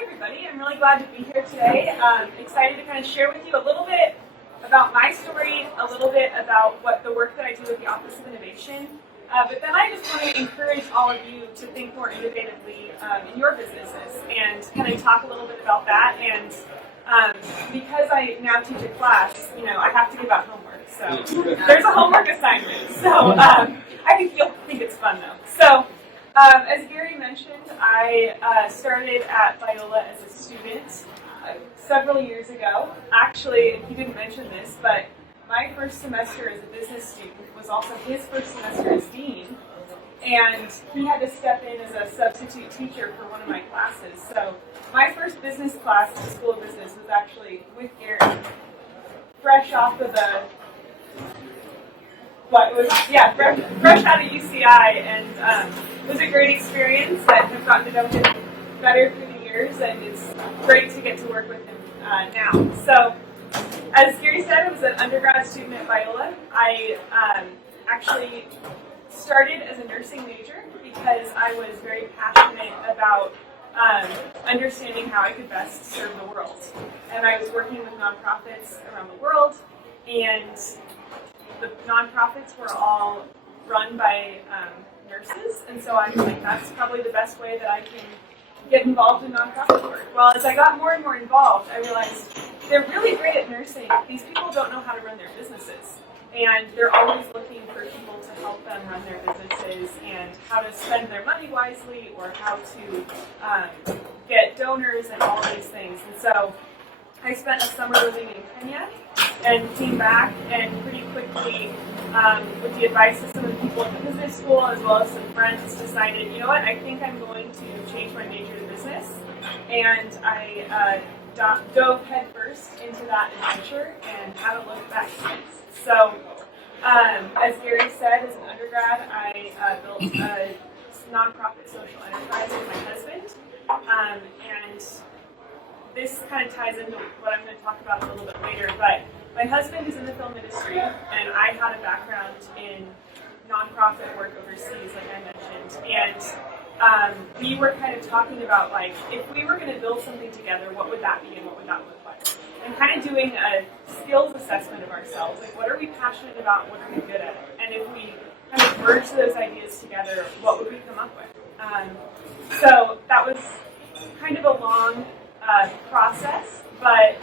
Hi everybody, I'm really glad to be here today. Excited to kind of share with you a little bit about my story, a little bit about what the work that I do with the Office of Innovation. But then I just want to encourage all of you to think more innovatively in your businesses and kind of talk a little bit about that. And because I now teach a class, I have to give out homework. So there's a homework assignment. So I think you'll think it's fun though. So as Gary mentioned, I started at Biola as a student several years ago. Actually, he didn't mention this, but my first semester as a business student was also his first semester as dean, and he had to step in as a substitute teacher for one of my classes. So my first business class at the School of Business was actually with Gary, fresh off of the fresh out of UCI, and it was a great experience, and I've gotten to know him better through the years, and it's great to get to work with him now. So, as Gary said, I was an undergrad student at Biola. I actually started as a nursing major because I was very passionate about understanding how I could best serve the world. And I was working with nonprofits around the world, and the nonprofits were all run by nurses, and so I was like, that's probably the best way that I can get involved in nonprofit work. Well, as I got more and more involved, I realized they're really great at nursing. These people don't know how to run their businesses, and they're always looking for people to help them run their businesses and how to spend their money wisely or how to get donors and all of these things. And so I spent a summer living in Kenya and came back and pretty quickly, with the advice of some of the people at the business school as well as some friends, decided, you know what, I think I'm going to change my major to business. And I dove headfirst into that adventure and haven't looked back since. So, as Gary said, as an undergrad, I built a nonprofit social enterprise with my husband. And this kind of ties into what I'm going to talk about a little bit later, but my husband is in the film industry, and I had a background in nonprofit work overseas, like I mentioned, and we were kind of talking about, like, if we were going to build something together, what would that be and what would that look like? And kind of doing a skills assessment of ourselves, like, what are we passionate about, what are we good at? And if we kind of merge those ideas together, what would we come up with? So that was kind of a long process, but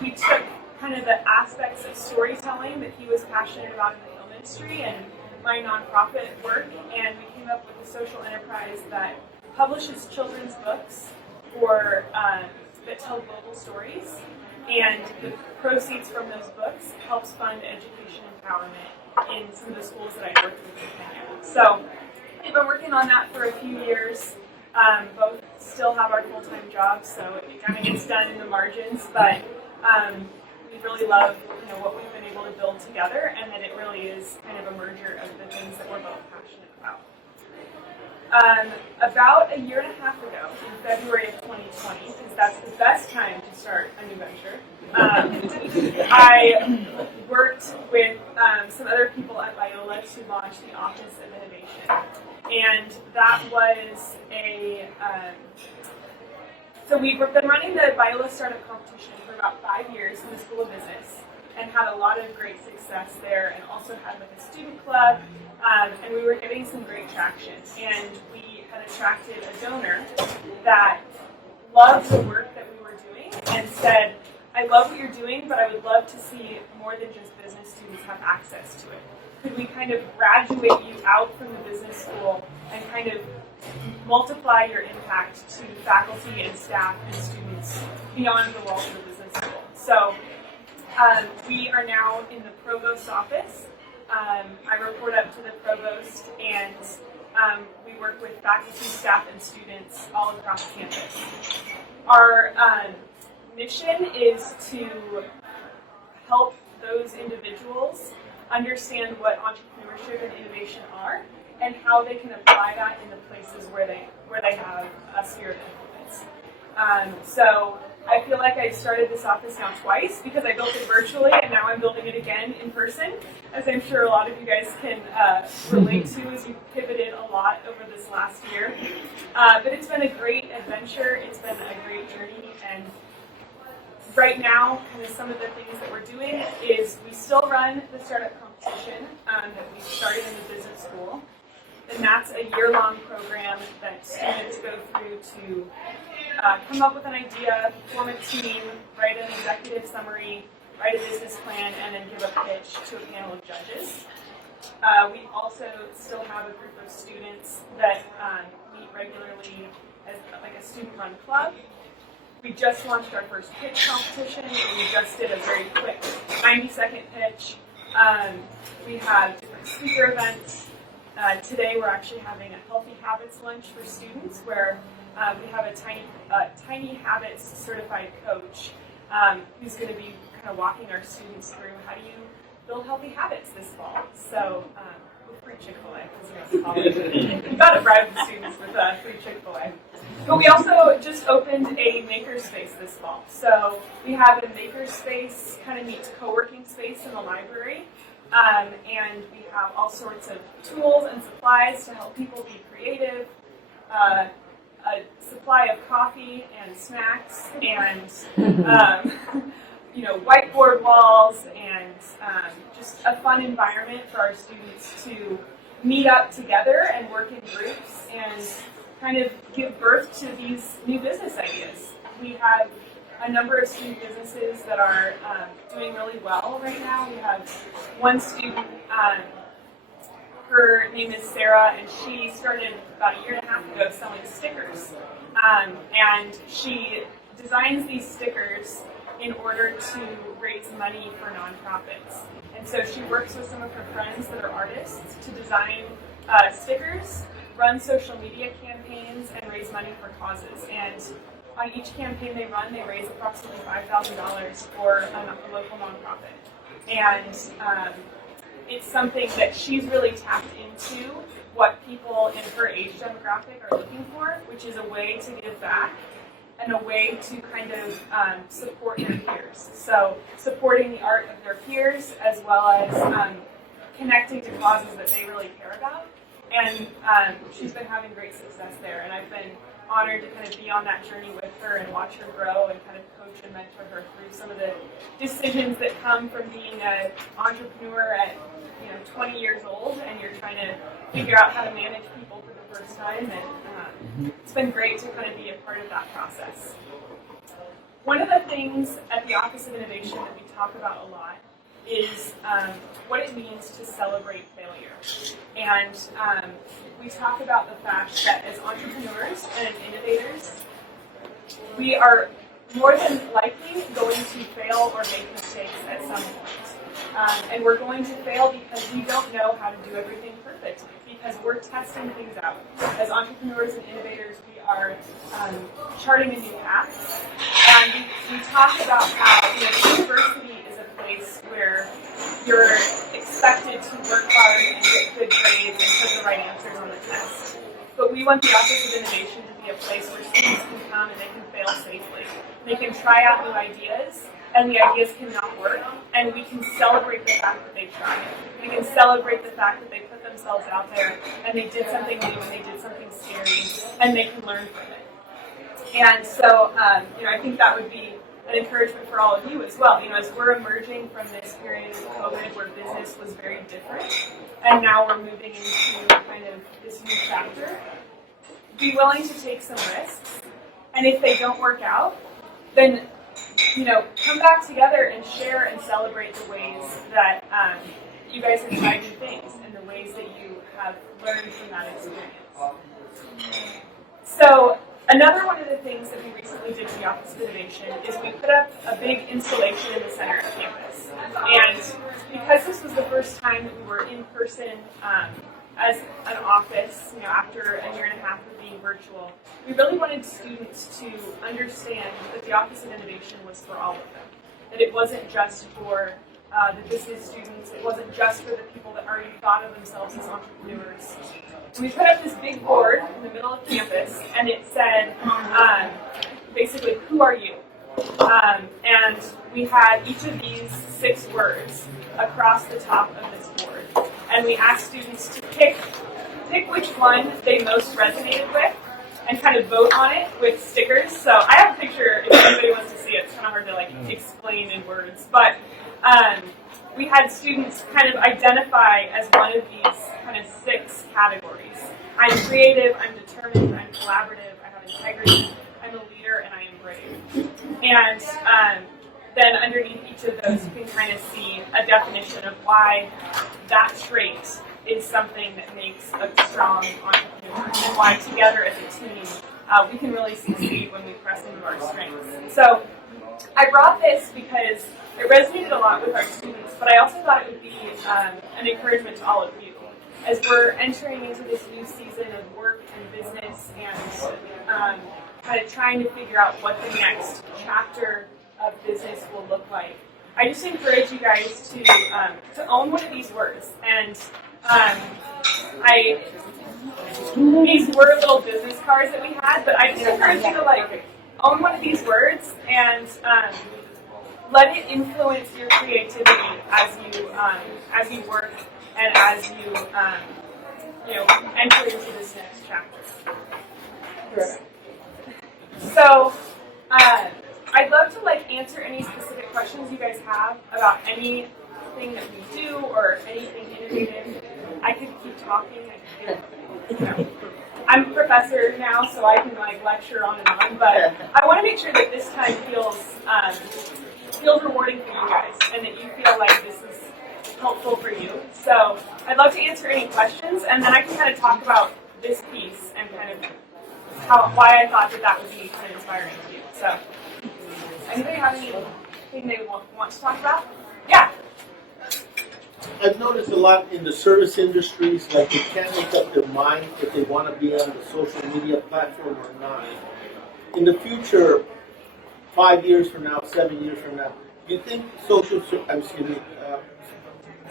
we took kind of the aspects of storytelling that he was passionate about in the film industry and my nonprofit work, and we came up with a social enterprise that publishes children's books for that tell global stories, and the proceeds from those books helps fund education empowerment in some of the schools that I worked with in Kenya. So we've been working on that for a few years. Both still have our full-time jobs, so it kind of gets done in the margins, but we really love what we've been able to build together, and that it really is kind of a merger of the things that we're both passionate about. About a year and a half ago, in February of 2020, because that's the best time to start a new venture, I worked with some other people at Biola to launch the Office of Innovation. And that was so we've been running the Biola Startup Competition for about 5 years in the School of Business and had a lot of great success there, and also had like a student club, and we were getting some great traction. And we had attracted a donor that loved the work that we were doing and said, I love what you're doing, but I would love to see more than just business students have access to it. Could we kind of graduate you out from the business school and kind of multiply your impact to faculty and staff and students beyond the walls of the business school? So we are now in the provost's office. I report up to the provost, and we work with faculty, staff, and students all across campus. Our mission is to help those individuals understand what entrepreneurship and innovation are, and how they can apply that in the places where they have a sphere of influence. So I feel like I started this office now twice because I built it virtually and now I'm building it again in person, as I'm sure a lot of you guys can relate to as you pivoted a lot over this last year. But it's been a great adventure, it's been a great journey, and right now, kind of some of the things that we're doing is we still run the startup competition that we started in the business school. And that's a year-long program that students go through to come up with an idea, form a team, write an executive summary, write a business plan, and then give a pitch to a panel of judges. We also still have a group of students that meet regularly as like a student-run club. We just launched our first pitch competition, and we just did a very quick 90-second pitch. We have different speaker events. Today we're actually having a Healthy Habits lunch for students where we have a Tiny Habits certified coach who's going to be kind of walking our students through how do you build healthy habits this fall. So with free Chick-fil-A. We've got to bribe the students with free Chick-fil-A. But we also just opened a makerspace this fall. So we have a makerspace, kind of neat co-working space in the library. And we have all sorts of tools and supplies to help people be creative, a supply of coffee and snacks, and whiteboard walls, and just a fun environment for our students to meet up together and work in groups and kind of give birth to these new business ideas. We have a number of student businesses that are doing really well right now. We have one student, her name is Sarah, and she started about a year and a half ago selling stickers. And she designs these stickers in order to raise money for nonprofits. And so she works with some of her friends that are artists to design stickers, run social media campaigns, and raise money for causes. And on each campaign they run, they raise approximately $5,000 for a local nonprofit. And it's something that she's really tapped into what people in her age demographic are looking for, which is a way to give back and a way to kind of support their peers. So supporting the art of their peers as well as connecting to causes that they really care about. And she's been having great success there, and I've been honored to kind of be on that journey with her and watch her grow and kind of coach and mentor her through some of the decisions that come from being an entrepreneur at 20 years old, and you're trying to figure out how to manage people for the first time, and it's been great to kind of be a part of that process. One of the things at the Office of Innovation that we talk about a lot is what it means to celebrate failure. And we talk about the fact that as entrepreneurs and innovators, we are more than likely going to fail or make mistakes at some point. And we're going to fail because we don't know how to do everything perfectly, because we're testing things out. As entrepreneurs and innovators, we are charting a new path. And we talk about how university is a place where you're expected to work hard and get good grades and put the right answers on the test. But we want the Office of Innovation to be a place where students can come and they can fail safely. They can try out new ideas, and the ideas cannot work, and we can celebrate the fact that they tried. We can celebrate the fact that they put themselves out there, and they did something new, and they did something scary, and they can learn from it. And so, I think that would be an encouragement for all of you as well. As we're emerging from this period of COVID where business was very different, and now we're moving into kind of this new chapter, be willing to take some risks, and if they don't work out, then come back together and share and celebrate the ways that you guys have tried new things and the ways that you have learned from that experience. So another one of the things that we recently did in the Office of Innovation is we put up a big installation in the center of campus. And because this was the first time that we were in person as an office, after a year and a half of being virtual, we really wanted students to understand that the Office of Innovation was for all of them. That it wasn't just for the business students, it wasn't just for the people that already thought of themselves as entrepreneurs. And we put up this big board in the middle of campus, and it said, basically, who are you? we had each of these 6 words across the top of this board. And we asked students to pick which one they most resonated with and kind of vote on it with stickers. So I have a picture if anybody wants to see it. It's kind of hard to like explain in words. But we had students kind of identify as one of these kind of 6 categories. I'm creative, I'm determined, I'm collaborative, I have integrity, I'm a leader, and I am brave. And then underneath each of those, you can kind of see a definition of why that trait is something that makes a strong entrepreneur, and why together as a team, we can really succeed when we press into our strengths. So I brought this because it resonated a lot with our students, but I also thought it would be an encouragement to all of you. As we're entering into this new season of work and business and kind of trying to figure out what the next chapter of business will look like, I just encourage you guys to own one of these words. And these were little business cards that we had, but I just encourage you to like own one of these words and let it influence your creativity as you work and as you enter into this next chapter. So I'd love to like answer any specific questions you guys have about anything that we do or anything innovative. I could keep talking. I'm a professor now, so I can like lecture on and on, but I want to make sure that this time feels rewarding for you guys and that you feel like this is helpful for you. So I'd love to answer any questions, and then I can kind of talk about this piece and kind of why I thought that would be kind of inspiring to you. So anybody have anything they want to talk about? Yeah. I've noticed a lot in the service industries, like they can't make up their mind if they want to be on the social media platform or not. In the future, 5 years from now, 7 years from now, do you think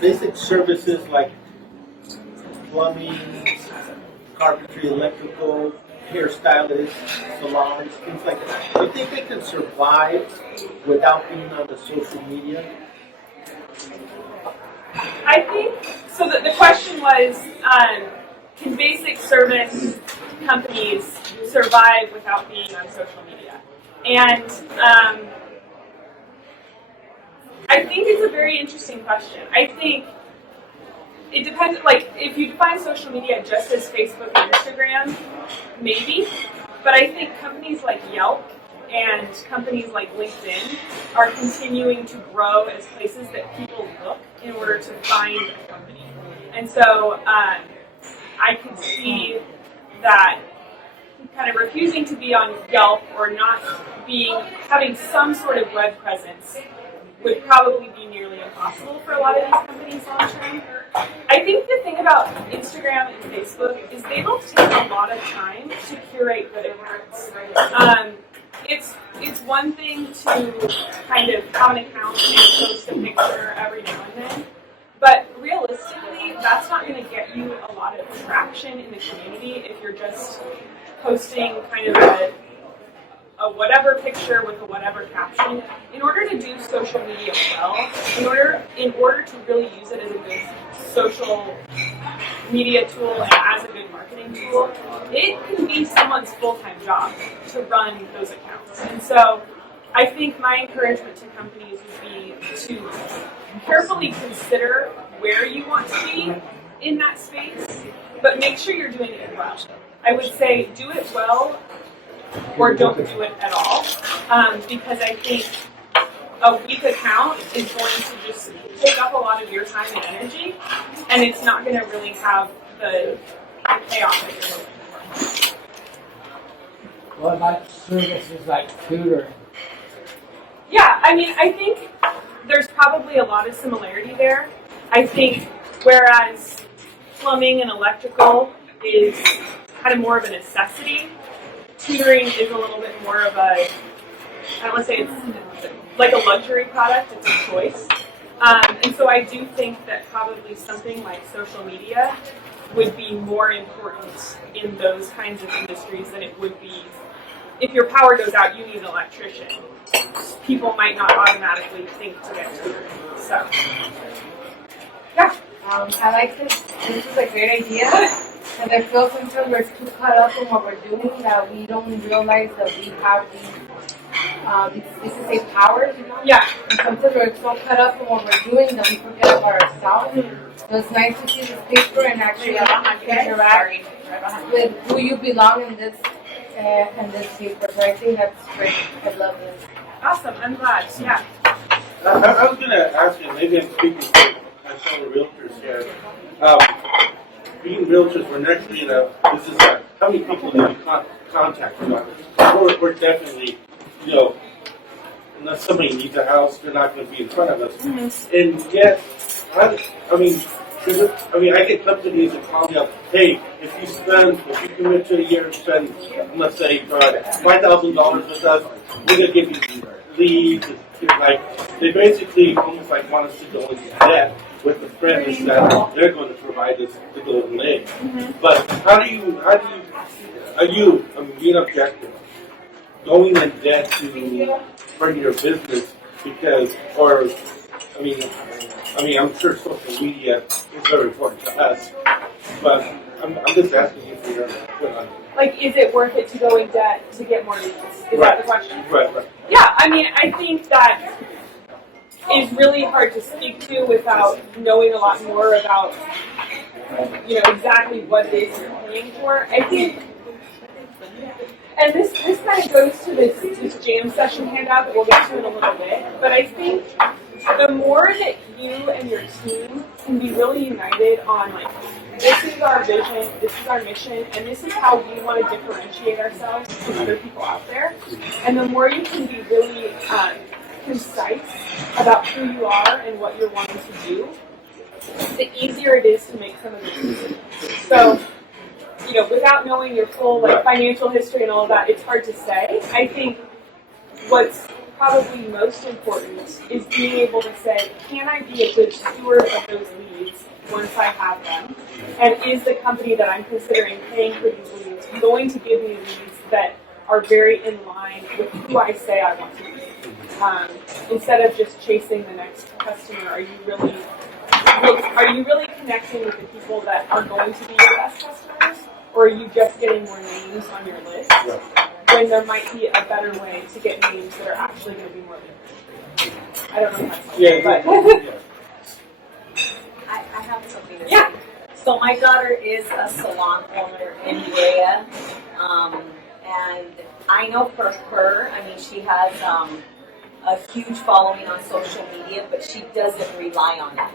basic services like plumbing, carpentry, electrical, hairstylists, salons, things like that, do you think they can survive without being on the social media? I think, so the question was, can basic service companies survive without being on social media? And I think it's a very interesting question. I think it depends, like, if you define social media just as Facebook and Instagram, maybe, but I think companies like Yelp and companies like LinkedIn are continuing to grow as places that people look in order to find a company. And so I could see that kind of refusing to be on Yelp or not having some sort of web presence would probably be nearly impossible for a lot of these companies long term. I think the thing about Instagram and Facebook is they both take a lot of time to curate good accounts. It's one thing to kind of have an account and post a picture every now and then, but realistically, that's not going to get you a lot of traction in the community if you're just posting kind of a whatever picture with a whatever caption. In order to do social media well, in order to really use it as a good social media tool and as a good marketing tool, it can be someone's full-time job to run those accounts. And so I think my encouragement to companies would be to carefully consider where you want to be in that space, but make sure you're doing it well. I would say do it well or don't do it at all, because I think a weak account is going to just take up a lot of your time and energy, and it's not going to really have the payoff that you're looking for. What about services like tutoring? Yeah, I mean, I think there's probably a lot of similarity there. I think whereas plumbing and electrical is kind of more of a necessity, tutoring is a little bit more of I don't want to say it's like a luxury product, it's a choice. And so I do think that probably something like social media would be more important in those kinds of industries than it would be if your power goes out, you need an electrician. people might not automatically think to get to. So, yeah. I like this. This is a great idea. And I feel sometimes we're too caught up in what we're doing that we don't realize that we have these, this is a powers, you know? Yeah. And sometimes we're so caught up in what we're doing that we forget about ourselves. So it's nice to see this paper and actually interact with who you belong in this paper. So I think that's great. I love this. Awesome. I'm glad. Yeah. I was going to ask you, maybe I'm speaking to my fellow realtors here. Being realtors, we're actually in a business that how many people do you contact about it? We're definitely, you know, unless somebody needs a house, they're not going to be in front of us. Mm-hmm. And yet, I get companies that call me up, hey, if you commit to a year and spend, let's say, $5,000 with us, we're going to give you leads. Like, they basically almost like want us to go into debt with the premise that they're going to provide us the golden egg. Mm-hmm. But are you being objective, going in debt for your business because, I'm sure social media is very important to us, but I'm just asking you for your input on it. Like, is it worth it to go in debt to get more leads? Is that the question? Right. Yeah, I think that is really hard to speak to without knowing a lot more about, exactly what it is you're paying for. I think, and this kind of goes to this jam session handout that we'll get to in a little bit, but I think the more that you and your team can be really united on, like, this is our vision, this is our mission, and this is how we want to differentiate ourselves from other people out there, and the more you can be really concise about who you are and what you're wanting to do, the easier it is to make some of those decisions. So, without knowing your full financial history and all of that, it's hard to say. I think what's probably most important is being able to say, can I be a good steward of those leads once I have them? And is the company that I'm considering paying for these leads going to give me leads that are very in line with who I say I want to be? Instead of just chasing the next customer, are you really connecting with the people that are going to be your best customers, or are you just getting more names on your list when there might be a better way to get names that are actually going to be more lucrative? I don't know if that's but I have something to say. So my daughter is a salon owner in the area, and I know for her, she has a huge following on social media, but she doesn't rely on it.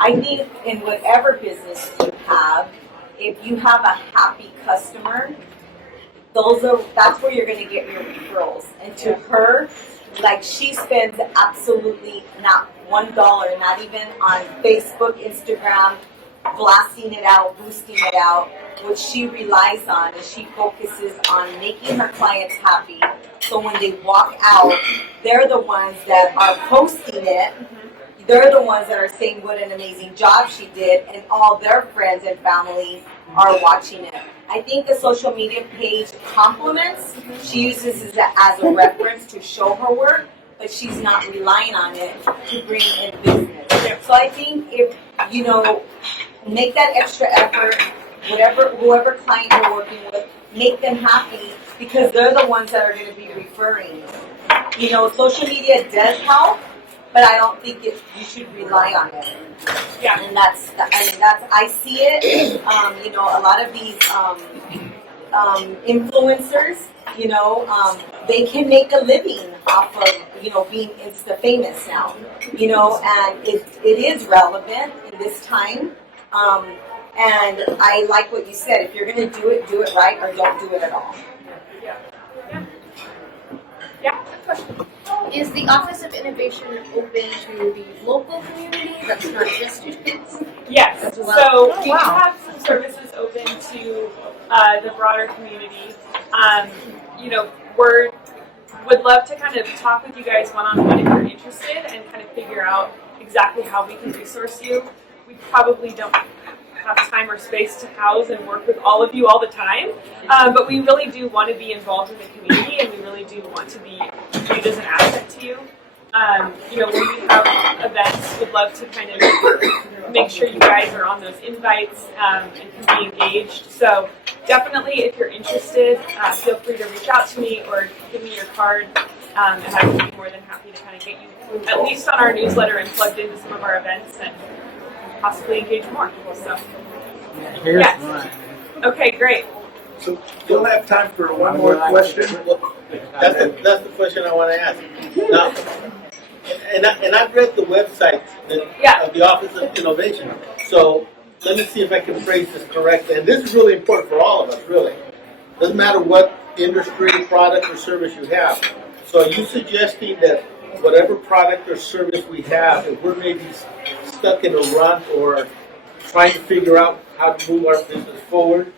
I think in whatever business you have, if you have a happy customer, that's where you're going to get your referrals. And to her, like, she spends absolutely not $1, not even on Facebook, Instagram, blasting it out, boosting it out. What she relies on is she focuses on making her clients happy. So when they walk out, they're the ones that are posting it. They're the ones that are saying what an amazing job she did, and all their friends and family are watching it. I think the social media page compliments. She uses it as a reference to show her work, but she's not relying on it to bring in business. So I think if, make that extra effort, whoever client you're working with, make them happy, because they're the ones that are going to be referring. Social media does help, but I don't think you should rely on it. Yeah. And I see it. A lot of these influencers, they can make a living off of, being Insta famous now, and it is relevant in this time. And I like what you said. If you're going to do it right, or don't do it at all. Yeah. Good question. Is the Office of Innovation open to the local community? That's not just students. Yes. As well. So we do have some services open to the broader community. Would love to kind of talk with you guys one-on-one if you're interested, and kind of figure out exactly how we can resource you. We probably don't have time or space to house and work with all of you all the time. But we really do want to be involved in the community, and we really do want to be viewed as an asset to you. When we have events, we'd love to kind of make sure you guys are on those invites and can be engaged. So definitely, if you're interested, feel free to reach out to me or give me your card, and I would be more than happy to kind of get you at least on our newsletter and plugged into some of our events and possibly engage more. So, Here's yes. mine. Okay, great. So you'll have time for one more question. That's the question I want to ask. Now, and I've read the website of the Office of Innovation. So let me see if I can phrase this correctly. And this is really important for all of us, really. Doesn't matter what industry, product, or service you have. So are you suggesting that whatever product or service we have, if we're maybe stuck in a rut or trying to figure out how to move our business forward,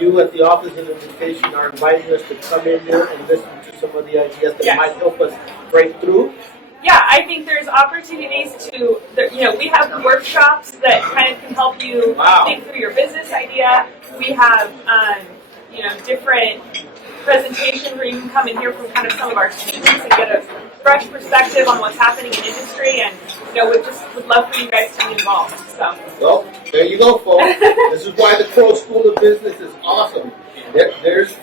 you at the Office of Innovation are inviting us to come in there and listen to some of the ideas that might help us break through? Yeah, I think there's opportunities to, we have workshops that kind of can help you think through your business idea. We have, different presentations where you can come and hear from kind of some of our students and get a fresh perspective on what's happening in industry. And, would love for you guys to be involved. So. Well, there you go, folks. This is why the Crow School of Business is awesome. There's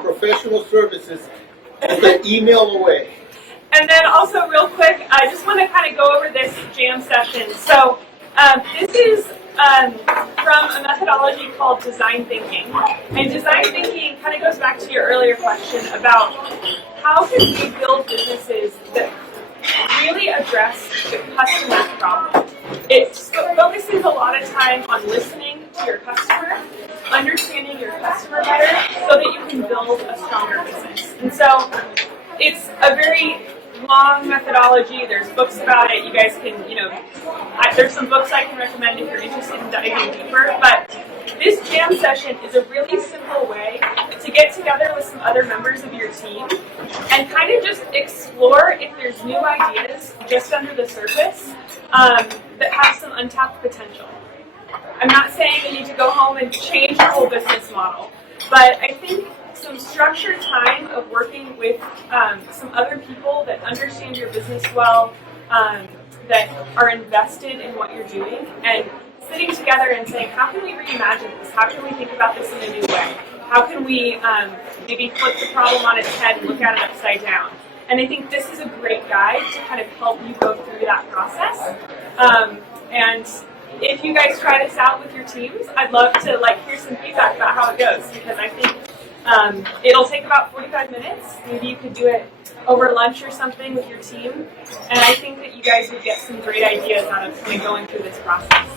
professional services just an email away. And then also real quick, I just want to kind of go over this jam session. So this is from a methodology called design thinking. And design thinking kind of goes back to your earlier question about how can we build businesses that really address the customer's problem. It focuses a lot of time on listening to your customer, understanding your customer better so that you can build a stronger business. And so it's a very long methodology. There's books about it. You guys can, there's some books I can recommend if you're interested in diving deeper. But this jam session is a really simple way to get together with some other members of your team and kind of just explore if there's new ideas just under the surface that have some untapped potential. I'm not saying you need to go home and change your whole business model, but I think some structured time of working with some other people that understand your business well, that are invested in what you're doing, and sitting together and saying, how can we reimagine this? How can we think about this in a new way? How can we maybe flip the problem on its head and look at it upside down? And I think this is a great guide to kind of help you go through that process. And if you guys try this out with your teams, I'd love to hear some feedback about how it goes, because I think it'll take about 45 minutes. Maybe you could do it over lunch or something with your team. And I think that you guys would get some great ideas out of kind of going through this process.